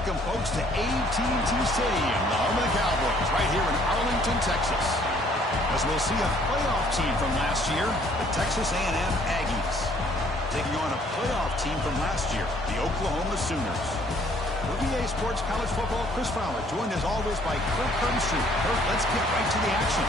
Welcome, folks, to AT&T Stadium, the home of the Cowboys, right here in Arlington, Texas. As we'll see a playoff team from last year, the Texas A&M Aggies, taking on a playoff team from last year, the Oklahoma Sooners. For VA Sports College Football, Chris Fowler, joined as always by Kirk Herbstreit. Kirk, let's get right to the action.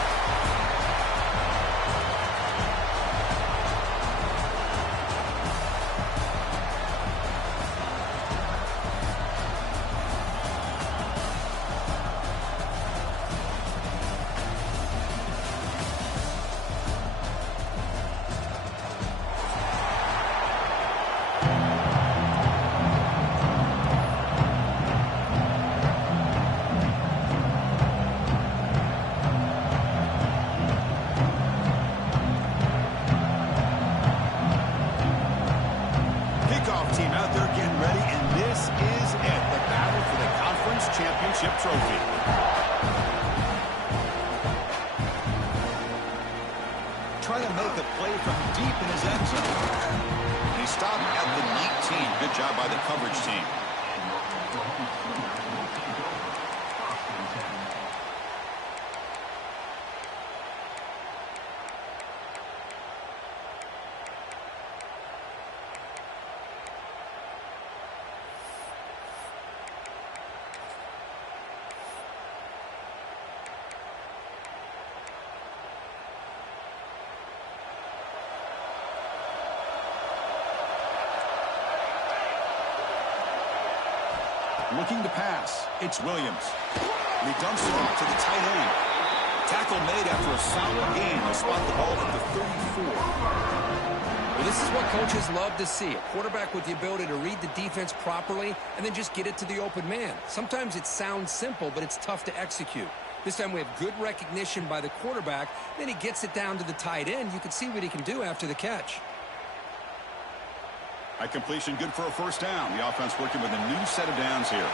Trophy. Trying to make a play from deep in his end zone. And he stopped at the 19. Good job by the coverage team. Looking to pass, it's Williams. And he dumps it off to the tight end. Tackle made after a solid gain. They spot the ball at the 34. Well, this is what coaches love to see. A quarterback with the ability to read the defense properly and then just get it to the open man. Sometimes it sounds simple, but it's tough to execute. This time we have good recognition by the quarterback. Then he gets it down to the tight end. You can see what he can do after the catch. High completion, good for a first down. The offense working with a new set of downs here.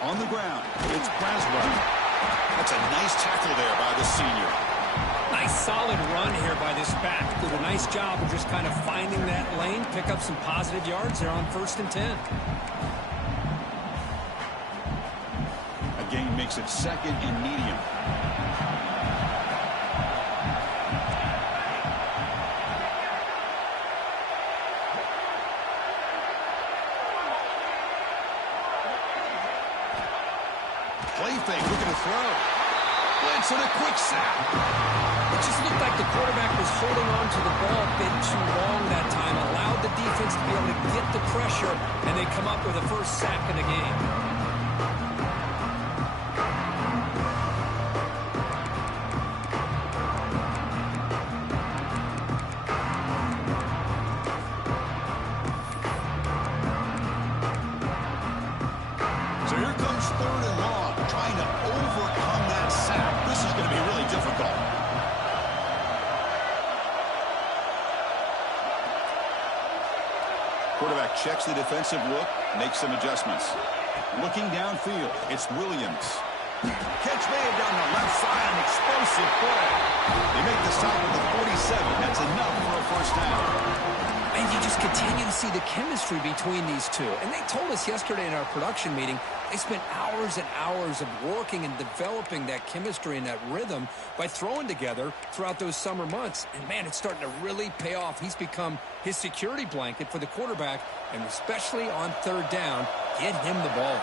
On the ground, it's Braswell. That's a nice tackle there by the senior. Nice solid run here by this back. Did a nice job of just kind of finding that lane, pick up some positive yards there on 1st and 10. A gain makes it 2nd and medium. Play fake, looking to throw. Blitz and a quick sack. It just looked like the quarterback was holding on to the ball a bit too long that time, allowed the defense to be able to get the pressure, and they come up with a first sack in the game. So here comes 3rd and long, trying to overcome that sack. This is going to be really difficult. Quarterback checks the defensive look, makes some adjustments. Looking downfield, it's Williams. Catch made down the left side, an explosive play. They make the stop at the 47. That's enough for a first down. And you just continue to see the chemistry between these two. And they told us yesterday in our production meeting, they spent hours and hours of working and developing that chemistry and that rhythm by throwing together throughout those summer months. And, man, it's starting to really pay off. He's become his security blanket for the quarterback, and especially on 3rd down, get him the ball.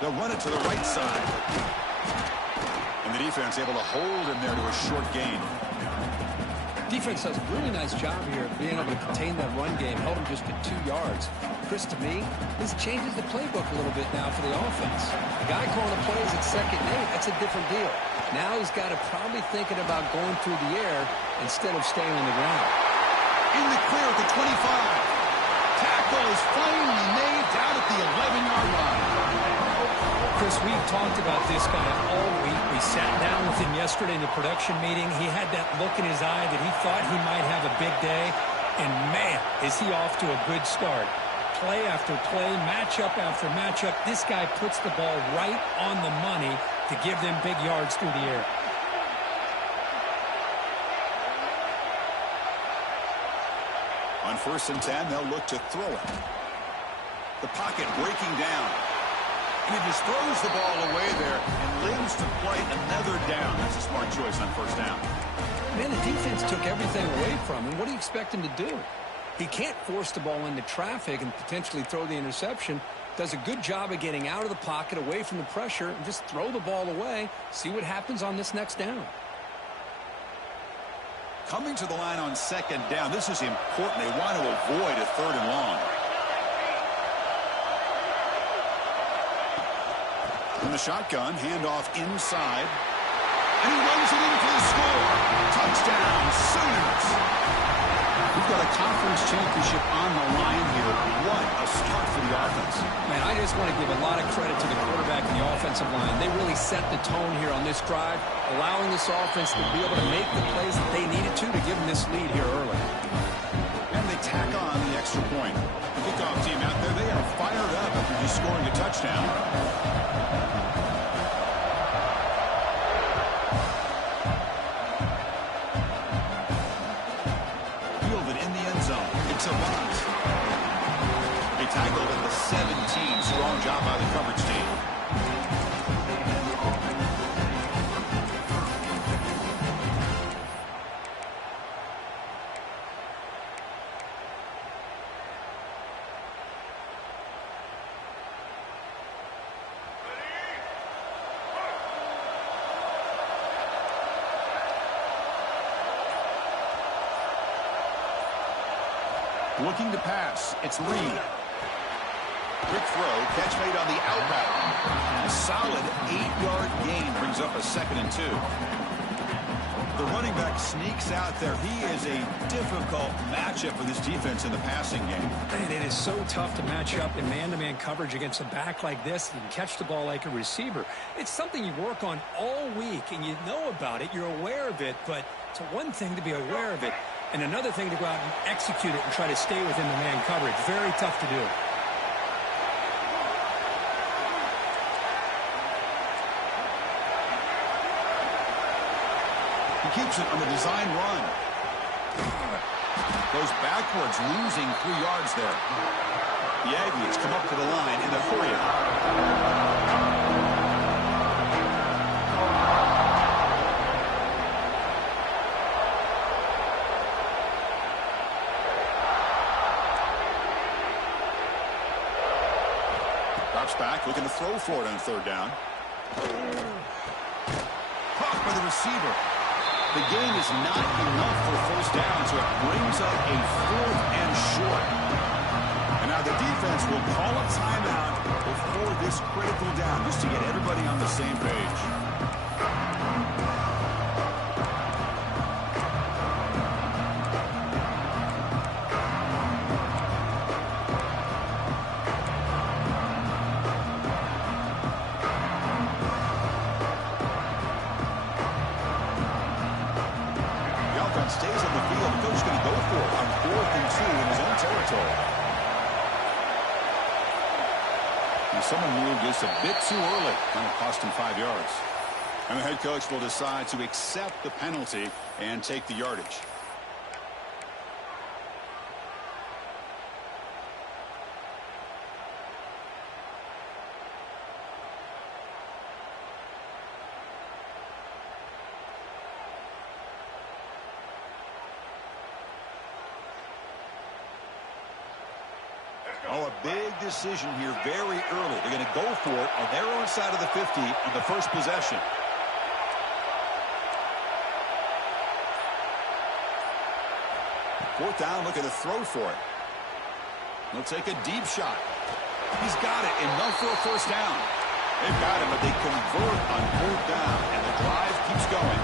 They'll run it to the right side. And the defense able to hold him there to a short gain. Defense does a really nice job here of being able to contain that run game, held him just to 2 yards. Chris, to me, this changes the playbook a little bit now for the offense. The guy calling the plays at 2nd and 8, that's a different deal. Now he's got to probably thinking about going through the air instead of staying on the ground. In the clear at the 25. Tackle is finally made down at the 11-yard line. Chris, we've talked about this guy all week. We sat down with him yesterday in the production meeting. He had that look in his eye that he thought he might have a big day. And, man, is he off to a good start. play after play, matchup after matchup. This guy puts the ball right on the money to give them big yards through the air. On 1st and 10, they'll look to throw it. The pocket breaking down. And he just throws the ball away there and lives to play another down. That's a smart choice on 1st down. Man, the defense took everything away from him. What do you expect him to do? He can't force the ball into traffic and potentially throw the interception. Does a good job of getting out of the pocket, away from the pressure, and just throw the ball away. See what happens on this next down. Coming to the line on 2nd down. This is important. They want to avoid a 3rd and long. In the shotgun, handoff inside. And he runs it in for the score. Touchdown, Sooners. We've got a conference championship on the line here. What a start for the offense. Man, I just want to give a lot of credit to the quarterback and the offensive line. They really set the tone here on this drive, allowing this offense to be able to make the plays that they needed to give them this lead here early. And they tack on the extra point. The kickoff team out there, they are fired up after just scoring a touchdown. Tackled at the 17. Strong job by the coverage team. Looking to pass. It's Reed. Quick throw, catch made on the outback. A solid 8-yard gain brings up a 2nd and 2. The running back sneaks out there. He is a difficult matchup for this defense in the passing game. Man, it is so tough to match up in man-to-man coverage against a back like this and catch the ball like a receiver. It's something you work on all week, and you know about it. You're aware of it, but it's one thing to be aware of it, and another thing to go out and execute it and try to stay within the man coverage. Very tough to do. Keeps it on the design run. Goes backwards, losing 3 yards there. The Aggies come up to the line in a hurry. Drops back, looking to throw for it on 3rd down. Caught by the receiver. The gain is not enough for 1st down, so it brings up a 4th and short. And now the defense will call a timeout before this critical down, just to get everybody on the same page. Stays on the field. The coach is going to go for it on 4th and 2 in his own territory. And someone moved this a bit too early. Kind of cost him 5 yards. And the head coach will decide to accept the penalty and take the yardage. Oh, a big decision here very early. They're going to go for it on their own side of the 50 on the first possession. Fourth down, looking to throw for it. He'll take a deep shot. He's got it. Enough for a 1st down. They've got it, but they convert on 4th down, and the drive keeps going.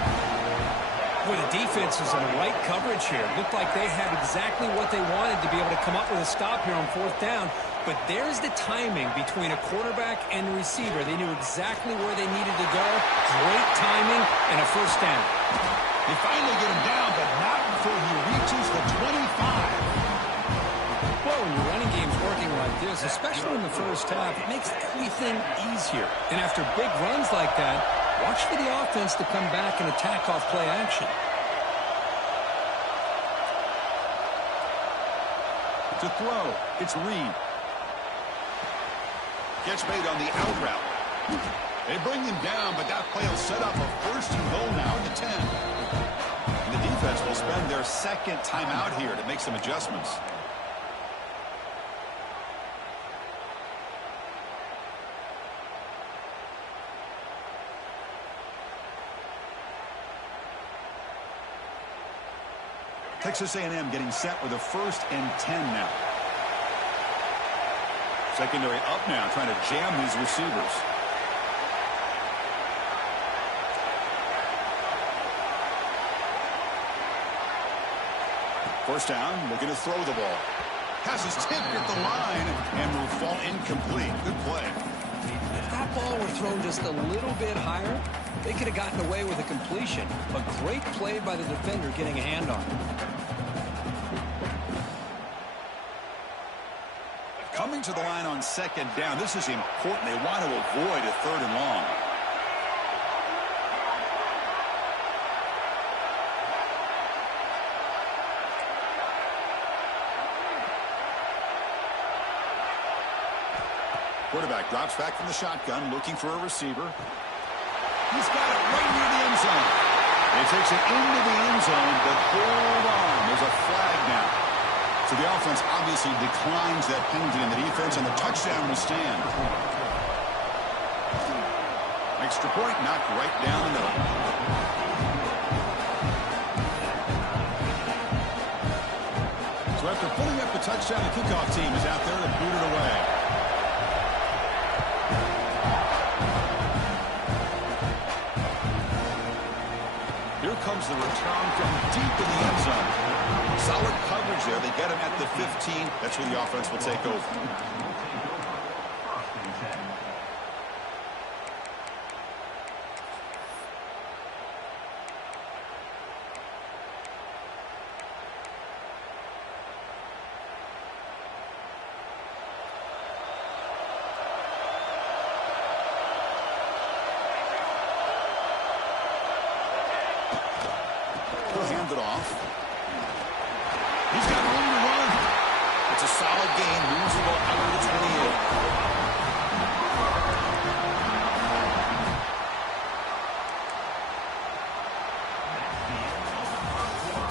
Boy, the defense is in the right coverage here. Looked like they had exactly what they wanted to be able to come up with a stop here on 4th down. But there's the timing between a quarterback and the receiver. They knew exactly where they needed to go. Great timing and a 1st down. They finally get him down, but not before he reaches the 25. Well, when your running game's working like this, especially in the first half, it makes everything easier. And after big runs like that, watch for the offense to come back and attack off play action. To throw, it's Reed. Gets made on the out route. They bring him down, but that play will set up a first and goal now at the 10. And the defense will spend their second timeout here to make some adjustments. Texas A&M getting set with a 1st and 10 now. Secondary up now, trying to jam these receivers. First down, looking to throw the ball. Pass is tipped at the line and will fall incomplete. Good play. If that ball were thrown just a little bit higher, they could have gotten away with a completion. A great play by the defender getting a hand on it. Coming to the line on second down. This is important. They want to avoid a 3rd and long. Quarterback drops back from the shotgun, looking for a receiver. He's got it right near the end zone. He takes it into the end zone, but hold on. There's a flag now. So the offense obviously declines that penalty in the defense, and the touchdown will stand. Extra point knocked right down the middle. So after pulling up the touchdown, the kickoff team is out there to boot it away. Here comes the return from deep in the end zone. Solid coverage there. They get him at the 15. That's where the offense will take over. He'll hand it off. He's got room to run. It's a solid gain. Moves the ball out of the 28.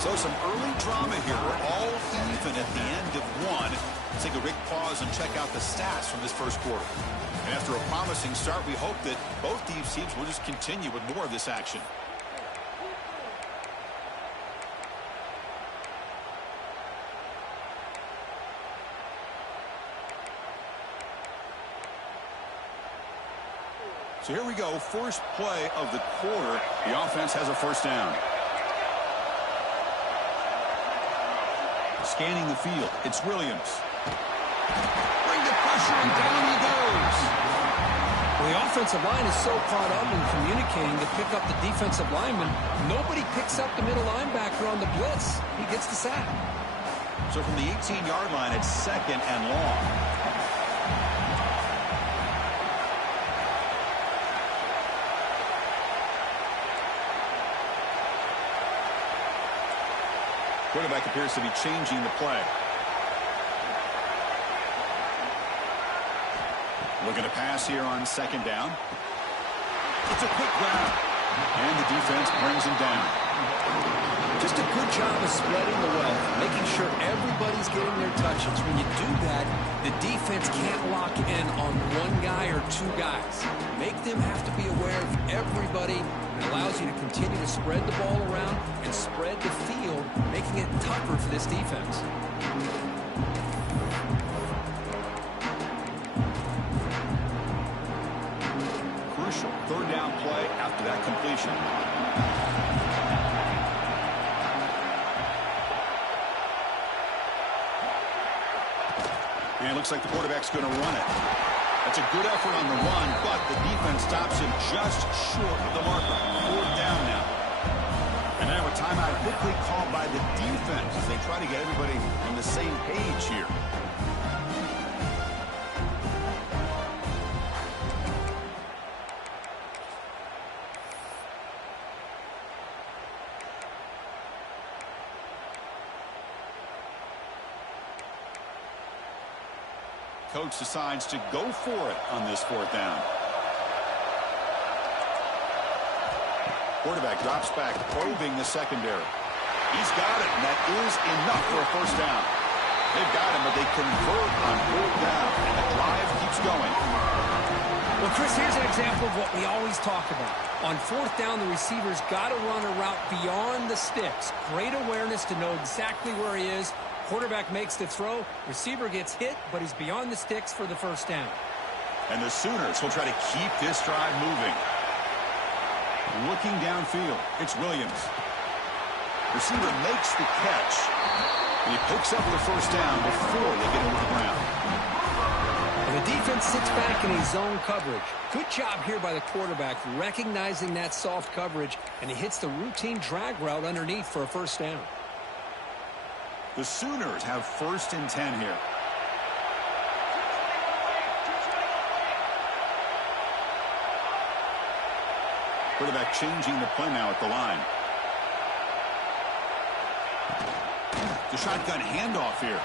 So some early drama here. We're all even at the end of one. Let's take a quick pause and check out the stats from this first quarter. And after a promising start, we hope that both these teams will just continue with more of this action. So here we go, first play of the quarter. The offense has a first down. Scanning the field, it's Williams. Bring the pressure, and down he goes. Well, the offensive line is so caught up in communicating to pick up the defensive lineman, nobody picks up the middle linebacker on the blitz. He gets the sack. So from the 18-yard line, it's 2nd and long. Quarterback appears to be changing the play. Looking to pass here on 2nd down. It's a quick grab. And the defense brings him down. Just a good job of spreading the wealth, making sure everybody's getting their touches. When you do that, the defense can't lock in on one guy or two guys. Make them have to be aware of everybody. It allows you to continue to spread the ball around and spread the field, making it tougher for this defense. Crucial 3rd down play after that completion. And it looks like the quarterback's going to run it. That's a good effort on the run, but the defense stops him just short of the marker. 4th down now. And now a timeout quickly called by the defense as they try to get everybody on the same page here. Coach decides to go for it on this 4th down. Quarterback drops back, probing the secondary. He's got it, and that is enough for a 1st down. They've got him, but they convert on 4th down, and the drive keeps going. Well, Chris, here's an example of what we always talk about. On 4th down, the receiver's got to run a route beyond the sticks. Great awareness to know exactly where he is. Quarterback makes the throw. Receiver gets hit, but he's beyond the sticks for the 1st down. And the Sooners will try to keep this drive moving. Looking downfield, it's Williams. Receiver makes the catch, and he picks up the 1st down before they get over the ground. And the defense sits back in his zone coverage. Good job here by the quarterback, recognizing that soft coverage, and he hits the routine drag route underneath for a 1st down. The Sooners have 1st and 10 here. Quarterback changing the play now at the line. The shotgun handoff here.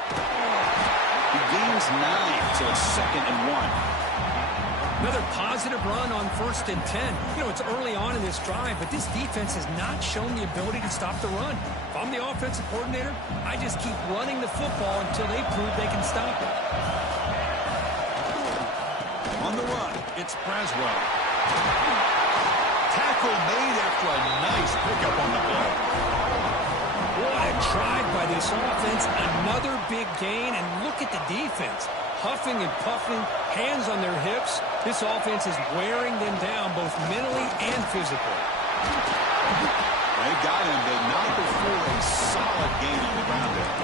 He gains 9, so it's 2nd and 1. Another positive run on 1st and 10. You know, it's early on in this drive, but this defense has not shown the ability to stop the run. If I'm the offensive coordinator, I just keep running the football until they prove they can stop it. On the run, it's Braswell. Tackle made after a nice pickup on the play. What a drive by this offense. Another big gain, and look at the defense. Huffing and puffing, hands on their hips. This offense is wearing them down both mentally and physically. They got him, but not before a solid gain on the ground there.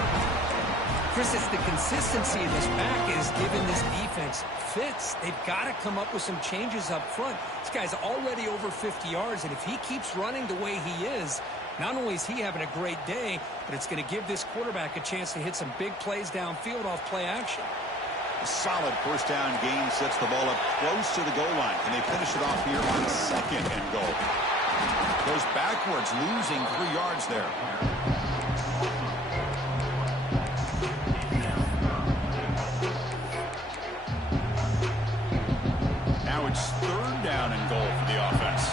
Chris, it's the consistency of this back is giving this defense fits. They've got to come up with some changes up front. This guy's already over 50 yards, and if he keeps running the way he is, not only is he having a great day, but it's going to give this quarterback a chance to hit some big plays downfield off play action. A solid 1st down gain sets the ball up close to the goal line, and they finish it off here on 2nd and goal. Goes backwards, losing 3 yards there. Now it's 3rd down and goal for the offense.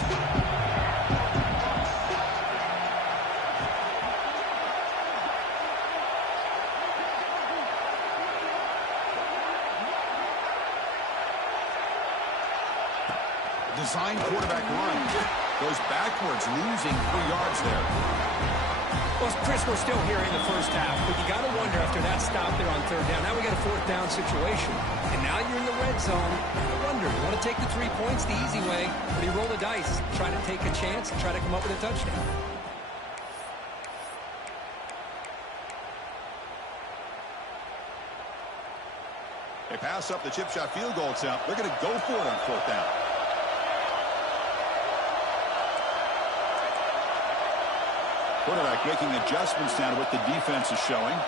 Design quarterback run. Goes backwards, losing 3 yards there. Well, Chris, we're still here in the 1st half, but you got to wonder after that stop there on 3rd down. Now we got a 4th down situation, and now you're in the red zone. You wonder, you want to take the 3 points the easy way, or do you roll the dice, try to take a chance, and try to come up with a touchdown? They pass up the chip shot field goal attempt. They're going to go for it on 4th down. Quarterback making adjustments now to what the defense is showing.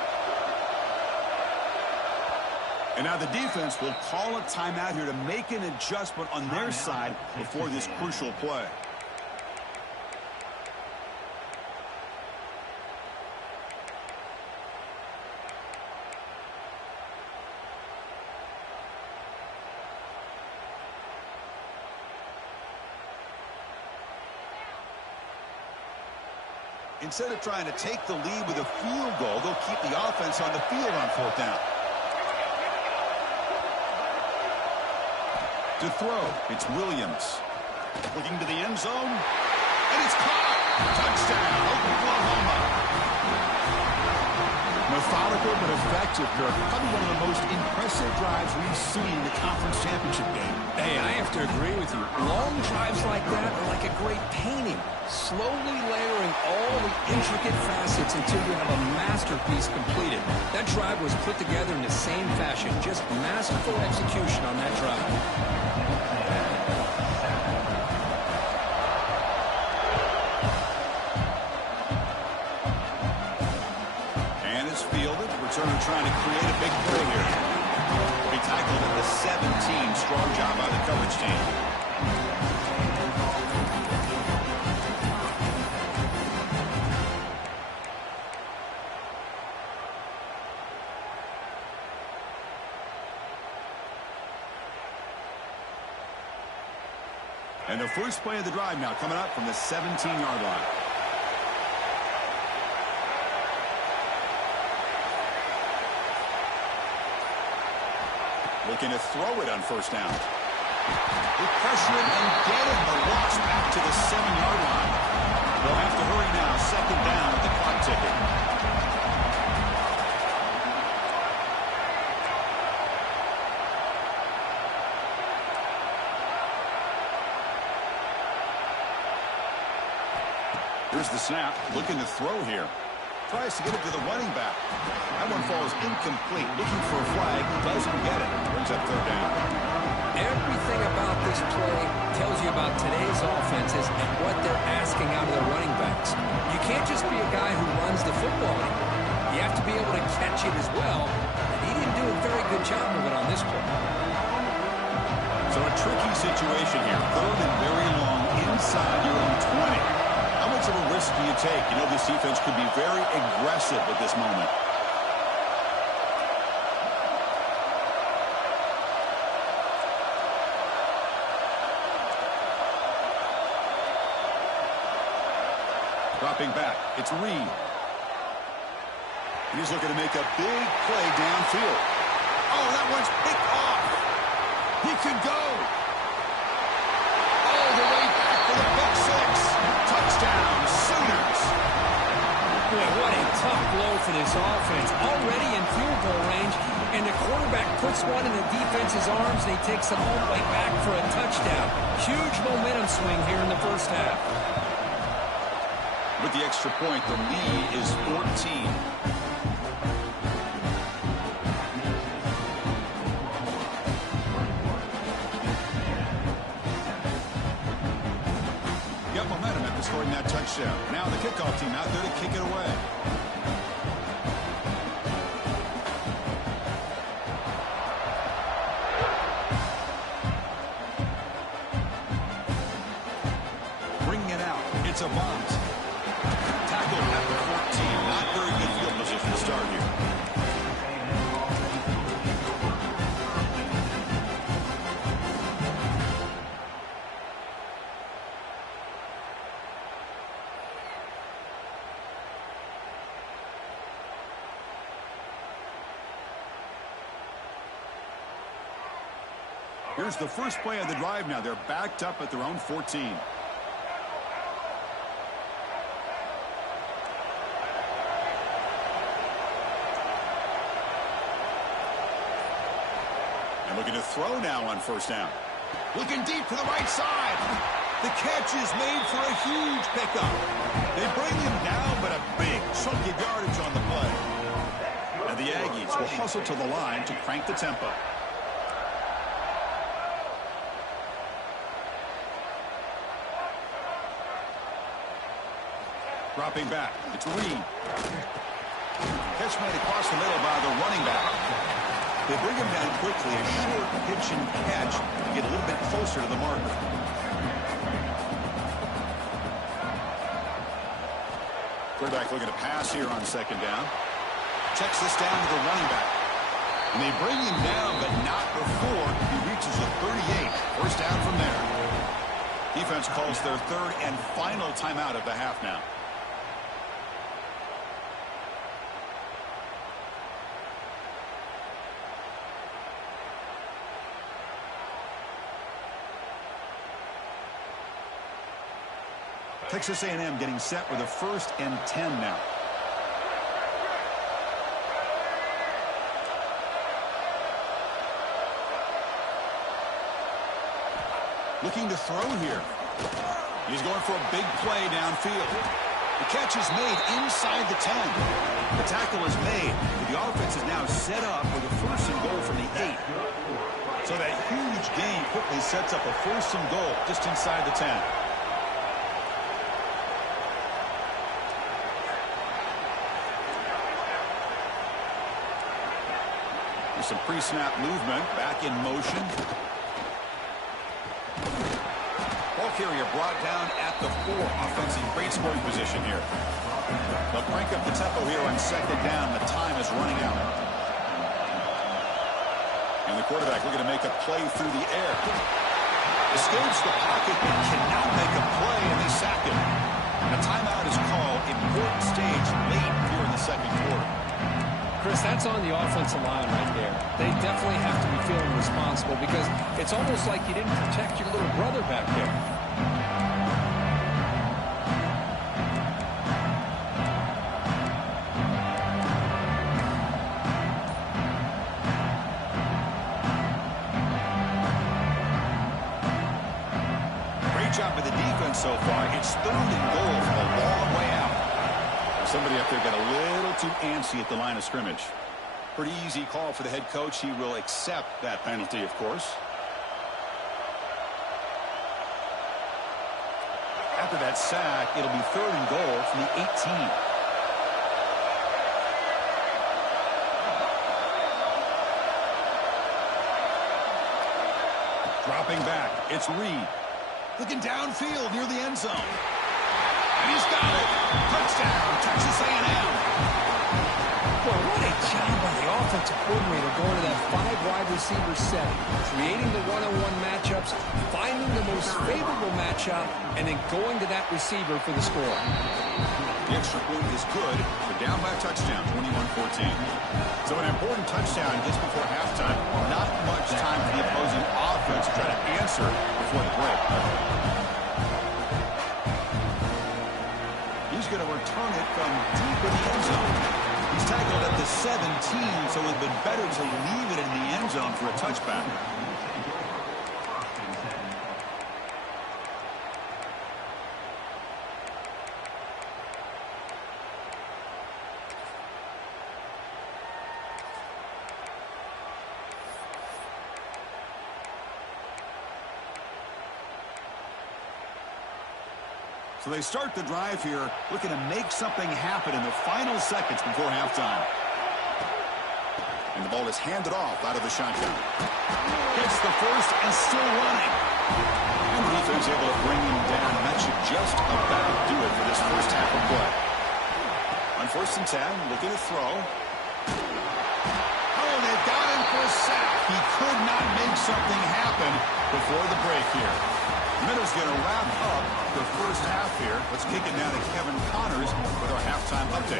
And now the defense will call a timeout here to make an adjustment on their side before this crucial play. Instead of trying to take the lead with a field goal, they'll keep the offense on the field on 4th down. To throw, it's Williams. Looking to the end zone, and it's caught. Touchdown, Oklahoma. Methodical but effective, Kirk. Probably one of the most impressive drives we've seen in the conference championship game. Hey, I have to agree with you. Long drives like that are like a great painting. Slowly layering all the intricate facets until you have a masterpiece completed. That drive was put together in the same fashion. Just masterful execution on that drive. Returner trying to create a big play here. He tackled at the 17. Strong job by the coverage team. And the first play of the drive now coming up from the 17-yard line. Looking to throw it on first down. They pressure him and get him. The loss back to the 7-yard line. They'll have to hurry now. Second down with the clock ticking. Here's the snap. Looking to throw here. Tries to get it to the running back. That one falls incomplete. Looking for a flag. Doesn't get it. Brings up third down. Everything about this play tells you about today's offenses and what they're asking out of their running backs. You can't just be a guy who runs the football anymore. You have to be able to catch it as well, and he didn't do a very good job of it on this play. So a tricky situation here. Third and very long inside your own 20. How much of a risk do you take? You know this defense could be very aggressive at this moment. Dropping back, it's Reed. He's looking to make a big play downfield. Oh, that one's picked off. He could go. All the way back for the pick six. Touchdown, Sooners. Boy, what a tough blow for this offense. Already in field goal range, and the quarterback puts one in the defense's arms, and he takes it all the way back for a touchdown. Huge momentum swing here in the first half. With the extra point, the lead is 14. Got momentum after scoring that touchdown. Now the kickoff team out there to kick it away. Bringing it out. It's a bomb. Tackled at the 14. Not very good field position to start here. Here's the first play of the drive now. They're backed up at their own 14. And looking to throw now on first down. Looking deep to the right side. The catch is made for a huge pickup. They bring him down, but a big chunk of yardage on the play. And the Aggies will hustle to the line to crank the tempo. Dropping back, it's Reed. Catch made across the middle by the running back. They bring him down quickly, a short pitch and catch to get a little bit closer to the marker. Quarterback looking to pass here on second down. Checks this down to the running back. And they bring him down, but not before he reaches the 38. First down from there. Defense calls their third and final timeout of the half now. Texas A&M getting set with a 1st and 10 now. Looking to throw here. He's going for a big play downfield. The catch is made inside the 10. The tackle is made, but the offense is now set up with a 1st and goal from the 8. So that huge gain quickly sets up a 1st and goal just inside the 10. Some pre-snap movement, back in motion. Ball carrier brought down at the 4. Offensive great scoring position here. They'll crank up the tempo here on second down. The time is running out. And the quarterback looking to make a play through the air. Escapes the pocket and cannot make a play, and they sack him. A timeout is called. Important stage late here in the second quarter. Chris, that's on the offensive line right there. They definitely have to be feeling responsible because it's almost like you didn't protect your little brother back there. Great job by the defense so far. It's 3rd and goal from a long way out. Somebody up there got a little too antsy at the line of scrimmage. Pretty easy call for the head coach. He will accept that penalty, of course. After that sack, it'll be 3rd and goal from the 18. Dropping back, it's Reed. Looking downfield near the end zone. And he's got it. Touchdown, Texas A&M. Well, what a job by the offensive coordinator going to that 5-wide receiver set, creating the one-on-one matchups, finding the most favorable matchup, and then going to that receiver for the score. The extra point is good. They're down by a touchdown, 21-14. So an important touchdown just before halftime. Not much time for the opposing offense to try to answer before the break. He's going to return it from deep in the end zone. He's tackled at the 17, so it would have been better to leave it in the end zone for a touchback. So they start the drive here, looking to make something happen in the final seconds before halftime. And the ball is handed off out of the shotgun. Gets the first and still running. And the defense able to bring him down, and that should just about do it for this first half of play. On 1st and 10, looking to throw. Oh, they've got him for a sack. He could not make something happen before the break here. Minnows going to wrap up the first half here. Let's kick it down to Kevin Connors with our halftime update.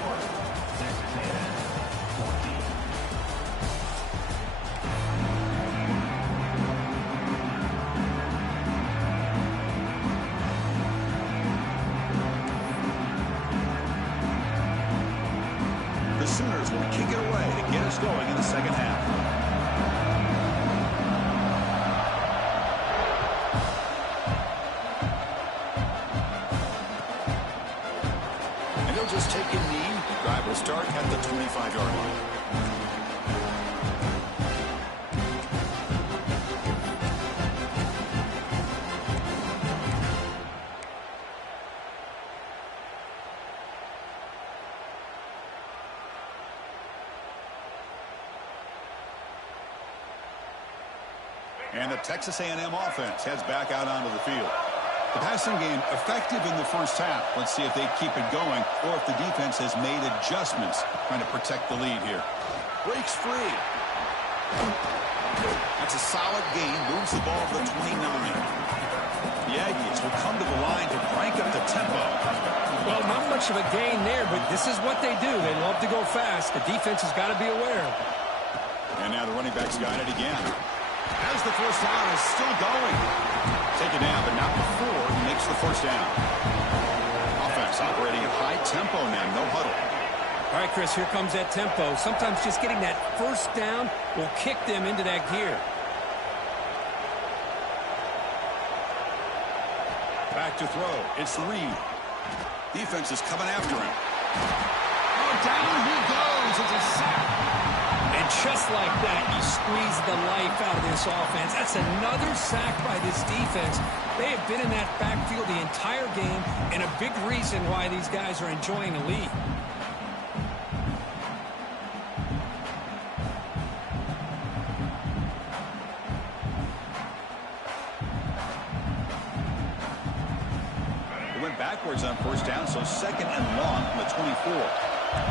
The Sooners will kick it away to get us going in the second half. Just take a knee. The drive will start at the 25-yard line. And the Texas A&M offense heads back out onto the field. The passing game effective in the first half. Let's see if they keep it going or if the defense has made adjustments trying to protect the lead here. Breaks free. That's a solid gain. Moves the ball to the 29. The Aggies will come to the line to crank up the tempo. Well, not much of a gain there, but this is what they do. They love to go fast. The defense has got to be aware. And now the running back's got it again. As the first down is still going. Taken down, but not before he makes the first down. Offense operating at high tempo now, no huddle. All right, Chris, here comes that tempo. Sometimes just getting that first down will kick them into that gear. Back to throw. It's Reed. Defense is coming after him. Oh, down he goes. It's a sack. And just like that, you squeeze the life out of this offense. That's another sack by this defense. They have been in that backfield the entire game, and a big reason why these guys are enjoying a lead. They went backwards on first down, so 2nd and long from the 24.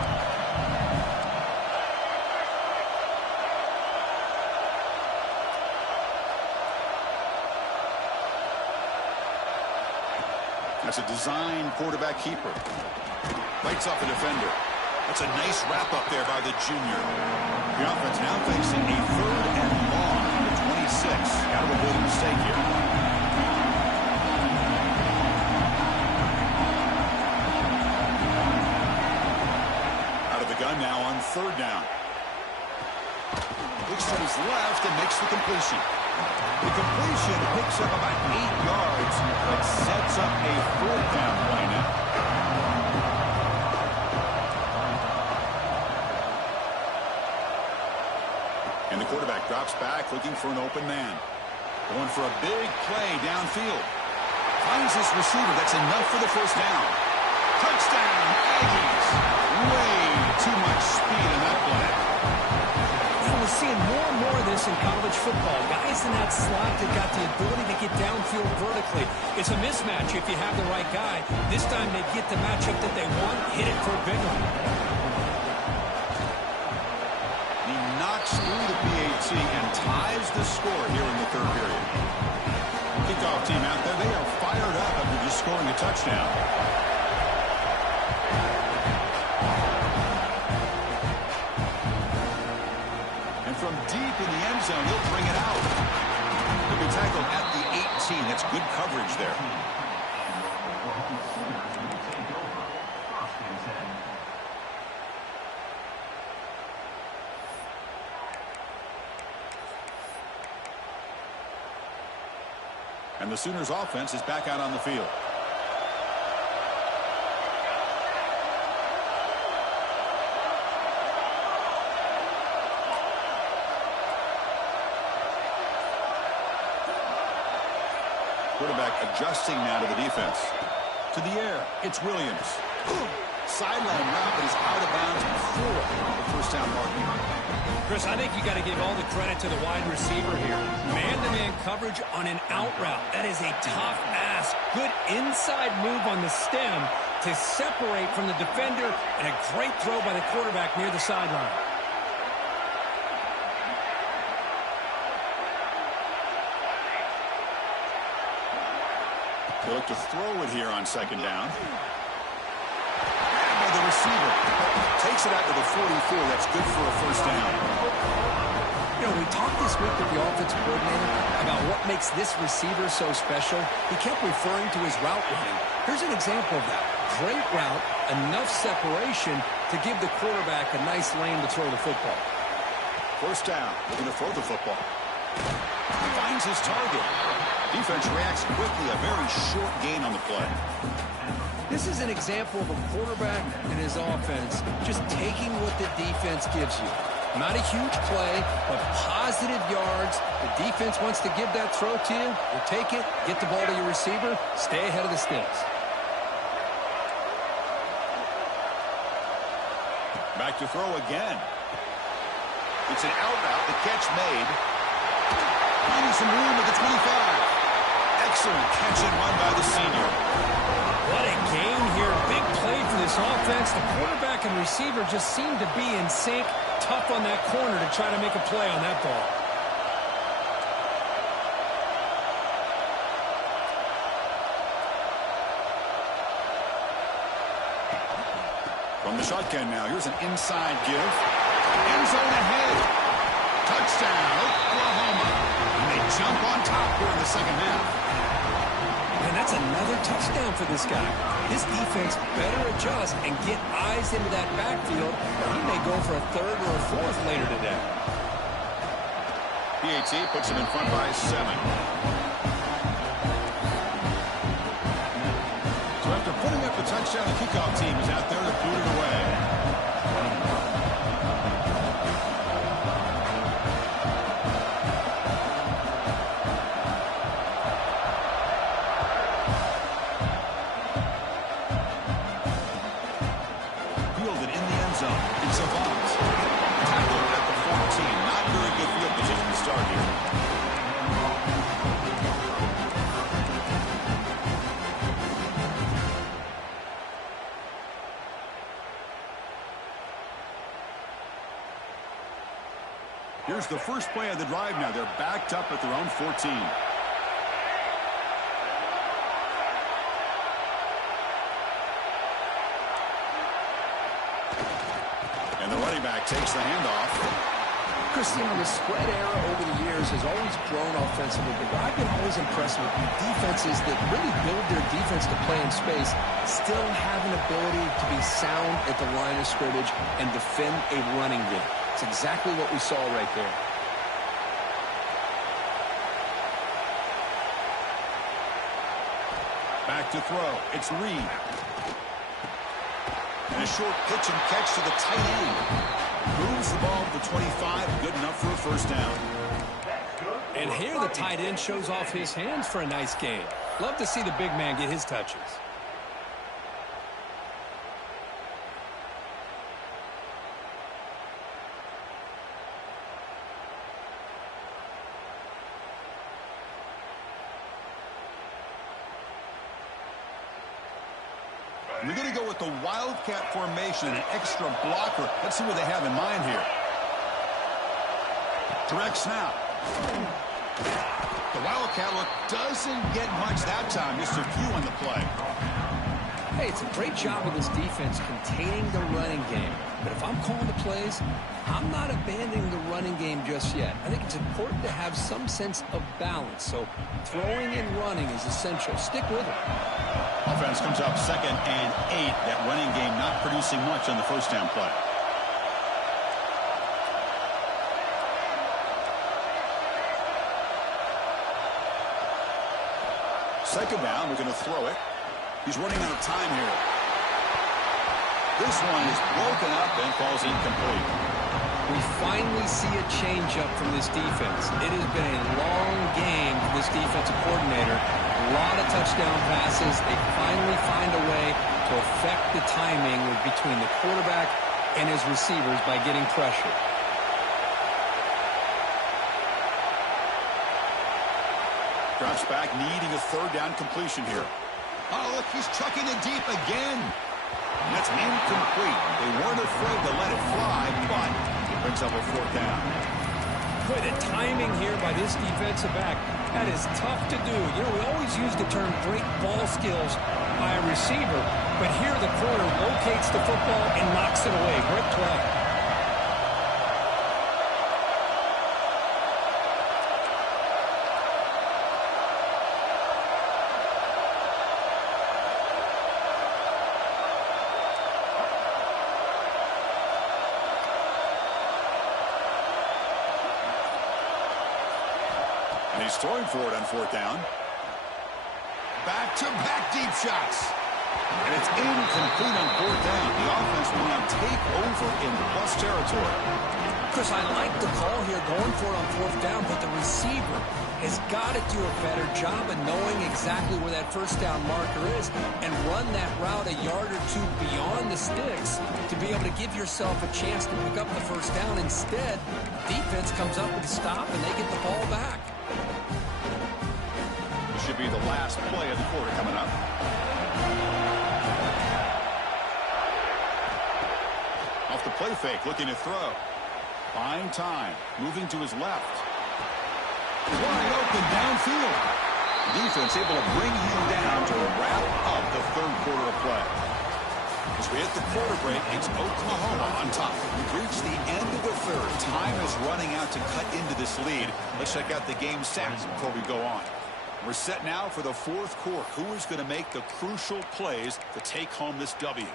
That's a design quarterback keeper. Fights off a defender. That's a nice wrap-up there by the junior. The offense now facing a 3rd and long from the 26. Got to avoid a mistake here. Out of the gun now on 3rd down. Looks to his left and makes the completion. The completion picks up about 8 yards, but sets up a 4th down play now. And the quarterback drops back, looking for an open man. Going for a big play downfield. Finds his receiver. That's enough for the 1st down. Touchdown, Aggies. Way too much speed in that play. We're seeing more and more of this in college football. Guys in that slot that got the ability to get downfield vertically. It's a mismatch if you have the right guy. This time they get the matchup that they want, hit it for a big one. He knocks through the PAT and ties the score here in the 3rd period. Kickoff team out there, they are fired up after just scoring a touchdown. From deep in the end zone, he'll bring it out. He'll be tackled at the 18. That's good coverage there. And the Sooners offense is back out on the field. Quarterback adjusting now to the defense. To the air, it's Williams. Sideline route, but he's out of bounds before the 1st down mark. Chris, I think you got to give all the credit to the wide receiver here. Man-to-man coverage on an out route. That is a tough ask. Good inside move on the stem to separate from the defender, and a great throw by the quarterback near the sideline. They look to throw it here on 2nd down. And the receiver takes it out to the 44. That's good for a 1st down. You know, we talked this week with the offensive coordinator about what makes this receiver so special. He kept referring to his route running. Here's an example of that. Great route, enough separation to give the quarterback a nice lane to throw the football. 1st down. Looking to throw the football. Finds his target. Defense reacts quickly. A very short gain on the play. This is an example of a quarterback and his offense just taking what the defense gives you. Not a huge play, but positive yards. The defense wants to give that throw to you. You take it, get the ball to your receiver, stay ahead of the sticks. Back to throw again. It's an out route. The catch made. Finding some room at the 25. Excellent catch and run by the senior. What a gain here. Big play for this offense. The quarterback and receiver just seem to be in sync. Tough on that corner to try to make a play on that ball. From the shotgun now, here's an inside give. End zone ahead. Touchdown, Oklahoma. And they jump on top here in the 2nd half. And that's another touchdown for this guy. This defense better adjust and get eyes into that backfield, or he may go for a 3rd or a 4th later today. PAT puts him in front by 7. So after putting up the touchdown, the kickoff team is out there to boot it away. Here's the first play of the drive now. They're backed up at their own 14. Takes the handoff. Chris, you know, the spread era over the years has always grown offensively, but what I've been always impressed with defenses that really build their defense to play in space still have an ability to be sound at the line of scrimmage and defend a running game. It's exactly what we saw right there. Back to throw. It's Reed. And a short pitch and catch to the tight end. Moves the ball to the 25. Good enough for a first down. And here the tight end shows off his hands for a nice game. Love to see the big man get his touches. We're going to go with the Wildcat formation, an extra blocker. Let's see what they have in mind here. Direct snap. The Wildcat look doesn't get much that time. Just a few on the play. Hey, it's a great job of this defense containing the running game. But if I'm calling the plays, I'm not abandoning the running game just yet. I think it's important to have some sense of balance. So throwing and running is essential. Stick with it. Offense comes up 2nd and 8. That running game not producing much on the first down play. Second down, we're going to throw it. He's running out of time here. This one is broken up and falls incomplete. We finally see a changeup from this defense. It has been a long game for this defensive coordinator. A lot of touchdown passes. They finally find a way to affect the timing between the quarterback and his receivers by getting pressure. Drops back, needing a third down completion here. Oh, look, he's chucking it deep again. And that's incomplete. They weren't afraid to let it fly, but it brings up a fourth down. Boy, the timing here by this defensive back, that is tough to do. You know, we always use the term great ball skills by a receiver, but here the corner locates the football and knocks it away. Great play. And he's throwing for it on fourth down. Back-to-back deep shots. And it's incomplete on fourth down. The offense will now take over in plus territory. Chris, I like the call here going for it on fourth down, but the receiver has got to do a better job of knowing exactly where that first down marker is and run that route a yard or two beyond the sticks to be able to give yourself a chance to pick up the first down. Instead, defense comes up with a stop and they get the ball back. This should be the last play of the quarter coming up. Off the play fake, looking to throw. Buying time, moving to his left. Wide open downfield. Defense able to bring him down to wrap up the third quarter of play. As we hit the quarter break, it's Oklahoma on top. We've reached the end of the third. Time is running out to cut into this lead. Let's check out the game stats before we go on. We're set now for the fourth quarter. Who is going to make the crucial plays to take home this W?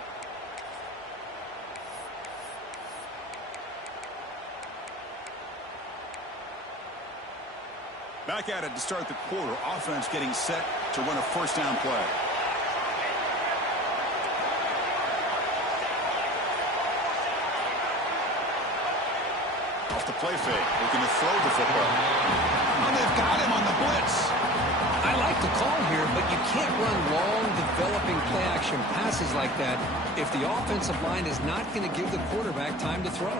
Back at it to start the quarter. Offense getting set to run a first down play. Off the play fake. Looking to throw the football. And they've got him on the blitz. I like the call here, but you can't run long, developing play-action passes like that if the offensive line is not going to give the quarterback time to throw.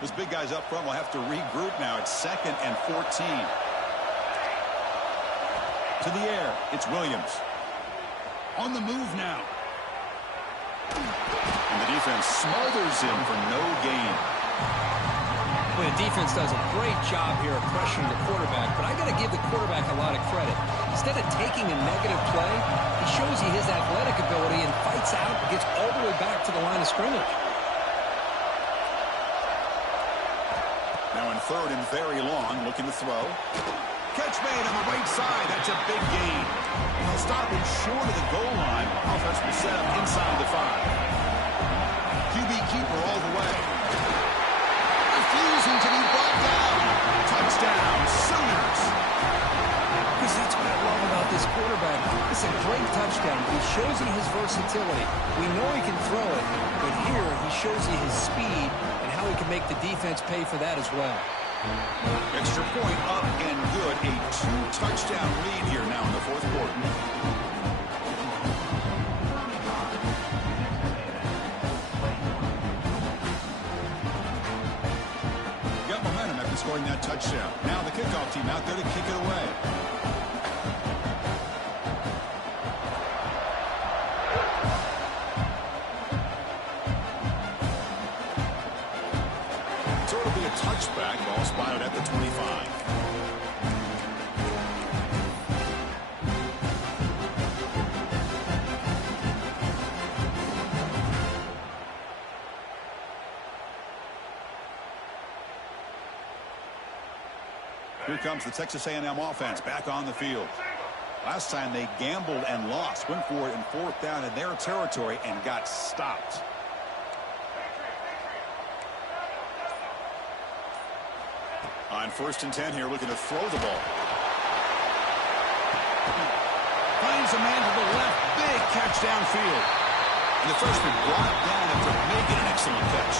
Those big guys up front will have to regroup now. It's 2nd and 14. To the air, it's Williams. On the move now. And the defense smothers him for no gain. Well, the defense does a great job here of pressuring the quarterback, but I got to give the quarterback a lot of credit. Instead of taking a negative play, he shows you his athletic ability and fights out and gets all the way back to the line of scrimmage. third and very long, looking to throw. Catch made on the right side. That's a big gain. He'll stop him short of the goal line. Offense will set up inside the 5. QB keeper all the way. Refusing to be brought down. Touchdown, Sooners. Because that's what I love about this quarterback. It's a great touchdown. He shows you his versatility. We know he can throw it, but here he shows you his speed and how he can make the defense pay for that as well. Extra point up and good. A 2-touchdown lead here now in the fourth quarter. Got momentum after scoring that touchdown. Now the kickoff team out there to kick it away. So it'll be a touchback. Ball spotted at the 25. Here comes the Texas A&M offense back on the field. Last time they gambled and lost. Went for it in fourth down in their territory and got stopped. On 1st and 10 here, looking to throw the ball. Finds a man to the left. Big catch downfield. And the freshman brought down after making an excellent catch.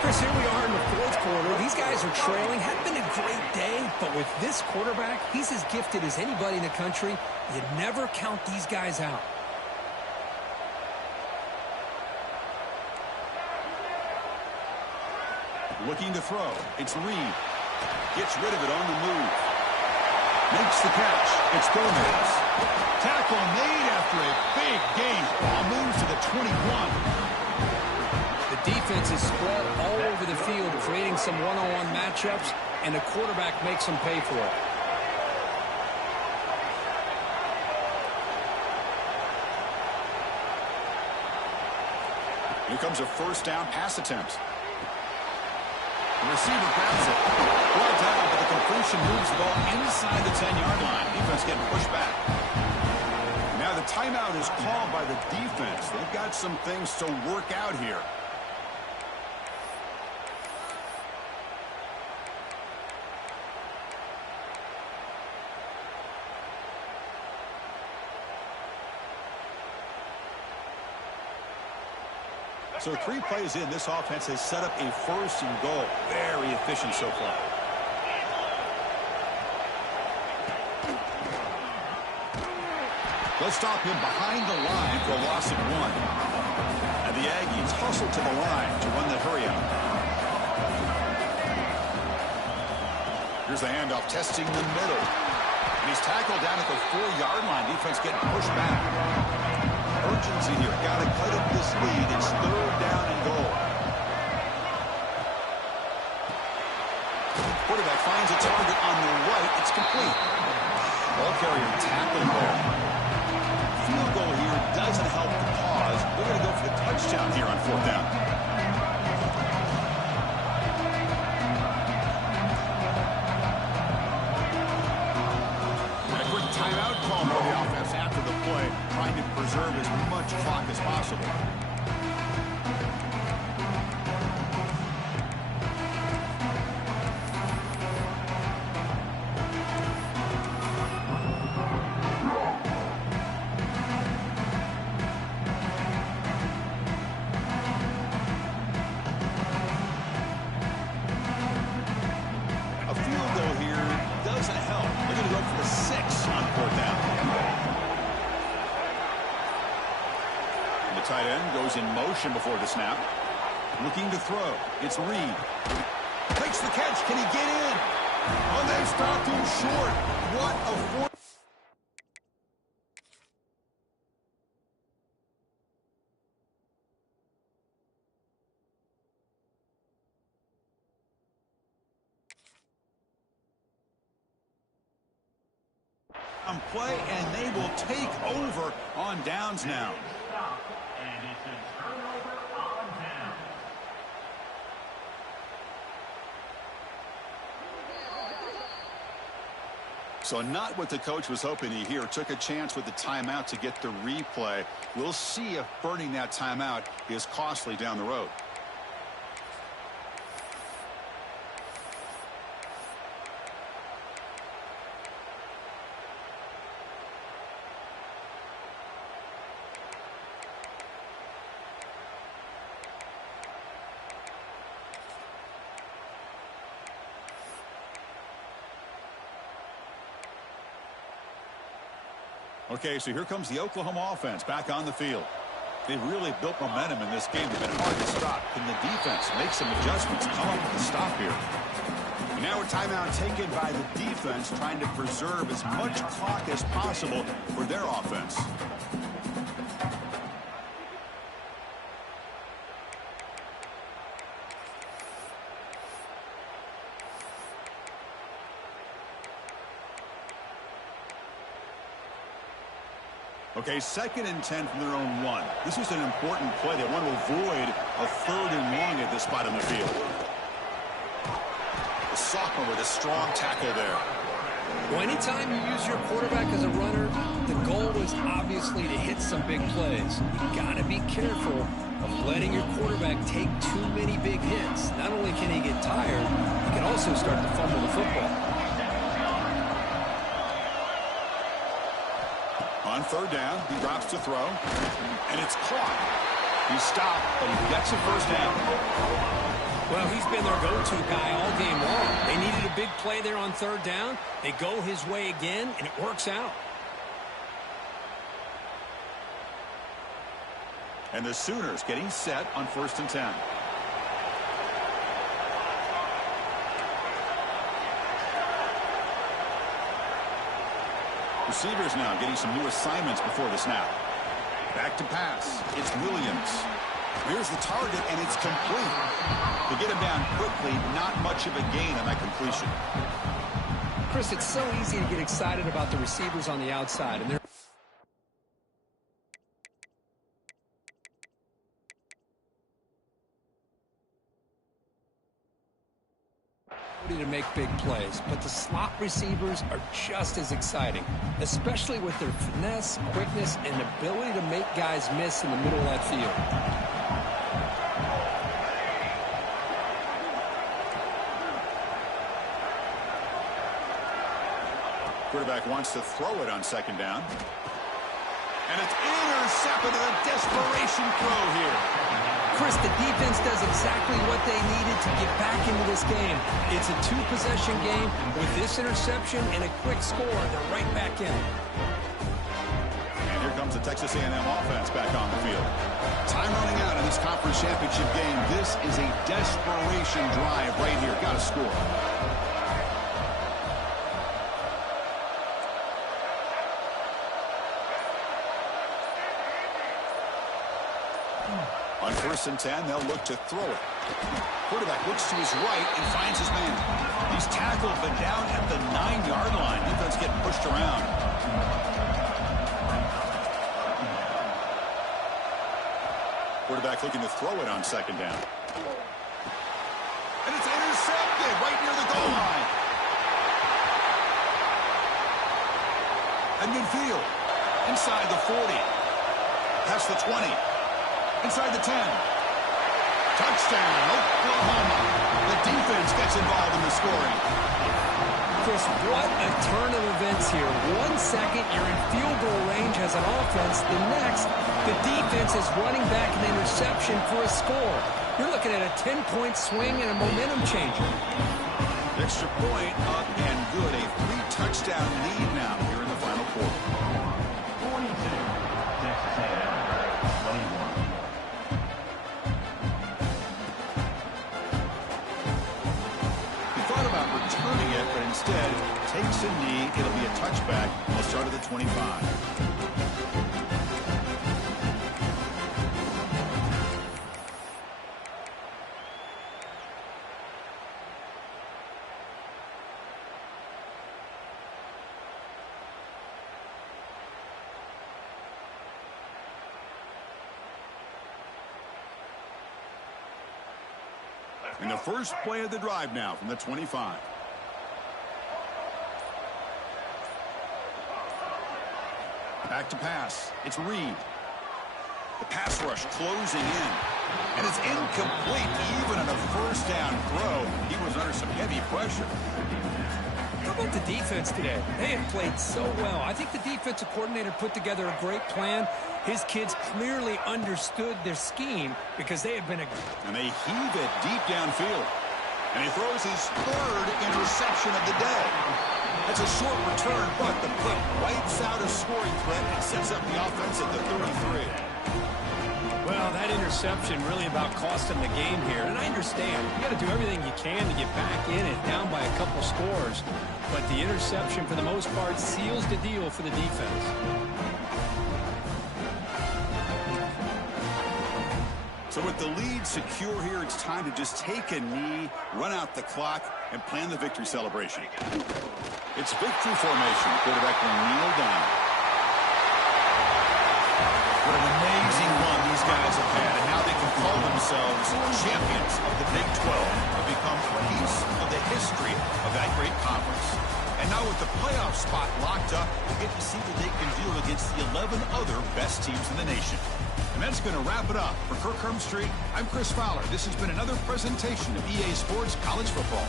Chris, here we are in the fourth quarter. These guys are trailing. Hadn't been a great day, but with this quarterback, he's as gifted as anybody in the country. You never count these guys out. Looking to throw. It's Reed. Gets rid of it on the move. Makes the catch. It's Gomez. Tackle made after a big gain. Ball moves to the 21. The defense is spread all over the field, creating some one-on-one matchups, and the quarterback makes them pay for it. Here comes a first down pass attempt. The receiver grabs it. Brought down, but the completion moves the ball inside the 10-yard line. Defense getting pushed back. Now the timeout is called by the defense. They've got some things to work out here. So 3 plays in, this offense has set up a 1st and goal. Very efficient so far. Let's stop him behind the line for a loss of 1. And the Aggies hustle to the line to run that hurry out. Here's the handoff, testing the middle. And he's tackled down at the 4-yard line. Defense getting pushed back. Urgency here. Got to cut up this lead. It's 3rd down and goal. Quarterback finds a target on the right. It's complete. Ball carrier tackled there. Field goal here doesn't help the cause. They're going to go for the touchdown here on 4th down. A quick timeout call by the offense after the play, trying to preserve as much clock as possible. A field goal here doesn't help. They're going to go for the 6 on 4th down. Tight end goes in motion before the snap. Looking to throw. It's Reed. Takes the catch. Can he get in? Oh, they stopped him short. What a fourth. On play, and they will take over on downs now. So not what the coach was hoping to hear. Took a chance with the timeout to get the replay. We'll see if burning that timeout is costly down the road. Okay, so here comes the Oklahoma offense back on the field. They've really built momentum in this game. They've been hard to stop. Can the defense make some adjustments, come up with a stop here? And now a timeout taken by the defense, trying to preserve as much clock as possible for their offense. Okay, 2nd and 10 from their own 1. This is an important play. They want to avoid a 3rd and long at this spot on the field. The sophomore with a strong tackle there. Well, anytime you use your quarterback as a runner, the goal is obviously to hit some big plays. You got to be careful of letting your quarterback take too many big hits. Not only can he get tired, he can also start to fumble the football. On 3rd down, he drops to throw, and it's caught. He's stopped, but he gets a 1st down. Well, he's been their go-to guy all game long. They needed a big play there on 3rd down. They go his way again, and it works out. And the Sooners getting set on 1st and 10. Receivers now getting some new assignments before the snap. Back to pass. It's Williams. Here's the target, and it's complete. To get him down quickly, not much of a gain on that completion. Chris, it's so easy to get excited about the receivers on the outside, and they're to make big plays, but the slot receivers are just as exciting, especially with their finesse, quickness, and ability to make guys miss in the middle of that field. Quarterback wants to throw it on 2nd down. And it's intercepted in a desperation throw here. Chris, the defense does exactly what they needed to get back into this game. It's a 2-possession game. With this interception and a quick score, they're right back in. And here comes the Texas A&M offense back on the field. Time running out in this conference championship game. This is a desperation drive right here. Got to score. On 1st and 10, they'll look to throw it. Quarterback looks to his right and finds his man. He's tackled, but down at the 9-yard line. Defense getting pushed around. Quarterback looking to throw it on 2nd down. And it's intercepted right near the goal line. At midfield. Inside the 40. Past the 20. Inside the 10. Touchdown, Oklahoma. The defense gets involved in the scoring. Chris, what a turn of events here. 1 second, you're in field goal range as an offense. The next, the defense is running back an interception for a score. You're looking at a 10-point swing and a momentum changer. Extra point up and good. A 3-touchdown lead now here in the final quarter. 42, Texas A&M, 21. Returning it, but instead takes a knee. It'll be a touchback. They'll start at the 25. And the first play of the drive now from the 25. Back to pass. It's Reed. The pass rush closing in. And it's incomplete. Even on a first down throw, he was under some heavy pressure. How about the defense today? They have played so well. I think the defensive coordinator put together a great plan. His kids clearly understood their scheme because they have been a... And they heave it deep downfield. And he throws his third interception of the day. That's a short return, but the play wipes out a scoring threat and sets up the offense at the 33. Well, that interception really about cost him the game here. And I understand. You got to do everything you can to get back in it, down by a couple scores. But the interception, for the most part, seals the deal for the defense. So with the lead secure here, it's time to just take a knee, run out the clock, and plan the victory celebration. It's victory formation. The quarterback will kneel down. What an amazing run these guys have had, and now they can call themselves champions of the Big 12 and become a piece of the history of that great conference. And now with the playoff spot locked up, we get to see what they can do against the 11 other best teams in the nation. And that's going to wrap it up. For Kirk Hermstreet, I'm Chris Fowler. This has been another presentation of EA Sports College Football.